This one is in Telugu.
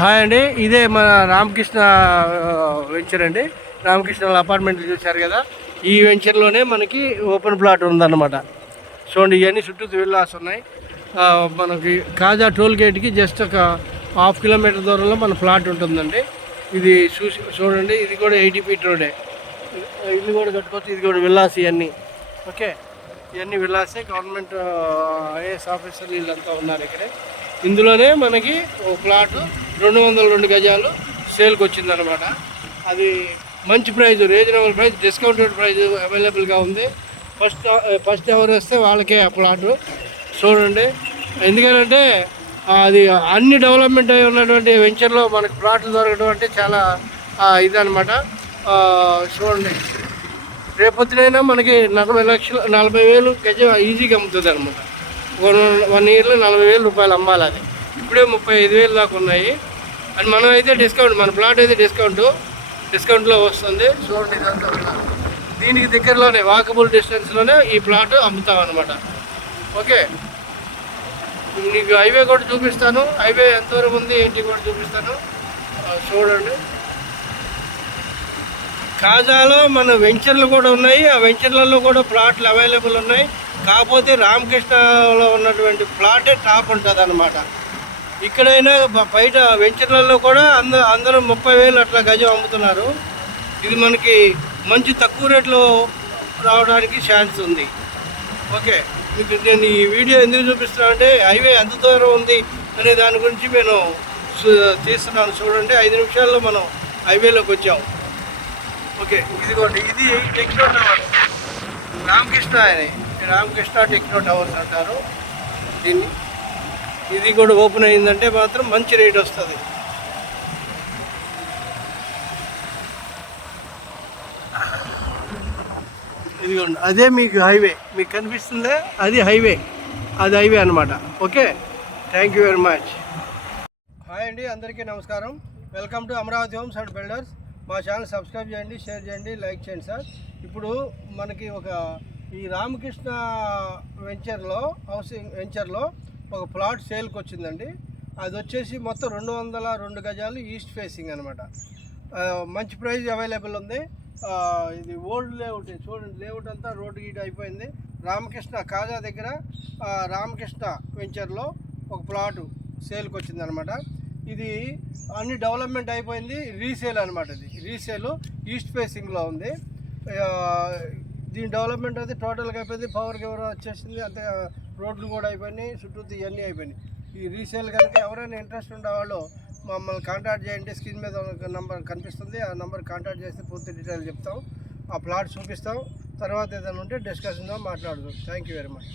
హాయ్ అండి. ఇదే మన రామకృష్ణ వెంచర్ అండి. రామకృష్ణ అపార్ట్మెంట్ చూశారు కదా. ఈ వెంచర్లోనే మనకి ఓపెన్ ప్లాట్ ఉందన్నమాట. చూడండి ఇవన్నీ చుట్టూ విల్లాస్ ఉన్నాయి. మనకి కాజా టోల్ గేట్కి జస్ట్ ఒక హాఫ్ కిలోమీటర్ దూరంలో మన ప్లాట్ ఉంటుందండి. ఇది చూసి చూడండి ఇది కూడా ఎయిటీ ఫీట్ రోడే ఇల్లు కూడా కట్టుకోవచ్చు ఇది కూడా విల్లాస్ ఇవన్నీ. ఓకే. ఇవన్నీ విల్లాసే గవర్నమెంట్ ఐఏఎస్ ఆఫీసర్లు వీళ్ళంతా ఉన్నారు ఇక్కడే. ఇందులోనే మనకి ఓ ప్లాట్ రెండు వందల రెండు గజాలు సేల్కి వచ్చిందనమాట అది మంచి price reasonable price discounted price అవైలబుల్గా ఉంది. ఫస్ట్ ఫస్ట్ ఎవరు వస్తే వాళ్ళకే ఆ ప్లాట్. చూడండి. ఎందుకంటే అది అన్ని డెవలప్మెంట్ అయి ఉన్నటువంటి వెంచర్లో మనకు ప్లాట్లు దొరకడం అంటే చాలా ఇదనమాట చూడండి. రేపొద్దునైనా మనకి నలభై లక్షలు నలభై వేలు గజం ఈజీగా అమ్ముతుంది అనమాట వన్ వన్ ఇయర్లో నలభై వేలు రూపాయలు అమ్మాలి అది. ఇప్పుడే ముప్పై ఐదు వేలు దాకా ఉన్నాయి. అండ్ మనం అయితే డిస్కౌంట్ మన ప్లాట్ అయితే డిస్కౌంట్ డిస్కౌంట్లో వస్తుంది. చూడండి ఇదంతా కూడా. దీనికి దగ్గరలోనే వాకబుల్ డిస్టెన్స్లోనే ఈ ప్లాట్ అమ్ముతాం అనమాట ఓకే? నీకు హైవే కూడా చూపిస్తాను. హైవే ఎంతవరకు ఉంది ఏంటి కూడా చూపిస్తాను. చూడండి. కాజాలో మన వెంచర్లు కూడా ఉన్నాయి. ఆ వెంచర్లలో కూడా ప్లాట్లు అవైలబుల్ ఉన్నాయి. కాకపోతే రామకృష్ణలో ఉన్నటువంటి ప్లాటే టాప్ ఉంటుంది అనమాట ఇక్కడైనా బయట వెంచర్లలో కూడా అంద అందరూ ముప్పై వేలు అట్లా గజం అమ్ముతున్నారు. ఇది మనకి మంచి తక్కువ రేట్లో రావడానికి ఛాన్స్ ఉంది. ఓకే మీకు నేను ఈ వీడియో ఎందుకు చూపిస్తున్నాను అంటే హైవే ఎంత దూరం ఉంది అనే దాని గురించి నేను తీస్తున్నాను. చూడండి ఐదు నిమిషాల్లో మనం హైవేలోకి వచ్చాం. ఓకే ఇదిగోండి ఇది టెక్నో టవర్ రామకృష్ణ అని రామకృష్ణ టెక్నో టవర్స్ అంటారు దీన్ని. ఇది కూడా ఓపెన్ అయిందంటే మాత్రం మంచి రేట్ వస్తుంది. ఇదిగోండి అదే మీకు హైవే. మీకు కనిపిస్తుందా? అది హైవే. అది హైవే అనమాట okay? Thank you very much. Hi అండి అందరికీ నమస్కారం. Welcome to Amaravati homes and builders. మా ఛానల్ సబ్స్క్రైబ్ చేయండి షేర్ చేయండి లైక్ చేయండి సార్. ఇప్పుడు మనకి ఒక ఈ రామకృష్ణ వెంచర్లో హౌసింగ్ వెంచర్లో ఒక ప్లాట్ సేల్కి వచ్చిందండి. అది వచ్చేసి మొత్తం రెండు వందల రెండు గజాలు ఈస్ట్ ఫేసింగ్ అనమాట మంచి ప్రైస్ అవైలబుల్ ఉంది. ఇది ఓల్డ్ లేఅవుట్ చూడండి లేఅవుట్ అంతా రోడ్డు గీట్ అయిపోయింది. రామకృష్ణ కాజా దగ్గర రామకృష్ణ వెంచర్లో ఒక ప్లాటు సేల్కి వచ్చింది అనమాట ఇది అన్ని డెవలప్మెంట్ అయిపోయింది రీసేల్ అనమాట ఇది. రీసేల్ ఈస్ట్ ఫేసింగ్లో ఉంది. దీని డెవలప్మెంట్ అయితే టోటల్గా అయిపోయింది. పవర్ గివర్ వచ్చేసింది అంతే రోడ్లు కూడా అయిపోయినాయి చుట్టూ ఇవన్నీ అయిపోయినాయి. ఈ రీసేల్ కనుక ఎవరైనా ఇంట్రెస్ట్ ఉండేవాళ్ళు మమ్మల్ని కాంటాక్ట్ చేయండి స్క్రీన్ మీద నంబర్ కనిపిస్తుంది ఆ నంబర్ కాంటాక్ట్ చేస్తే పూర్తి డీటెయిల్ చెప్తాం. ఆ ప్లాట్ చూపిస్తాం. తర్వాత ఏదైనా ఉంటే డిస్కషన్తో మాట్లాడదాం. Thank you very much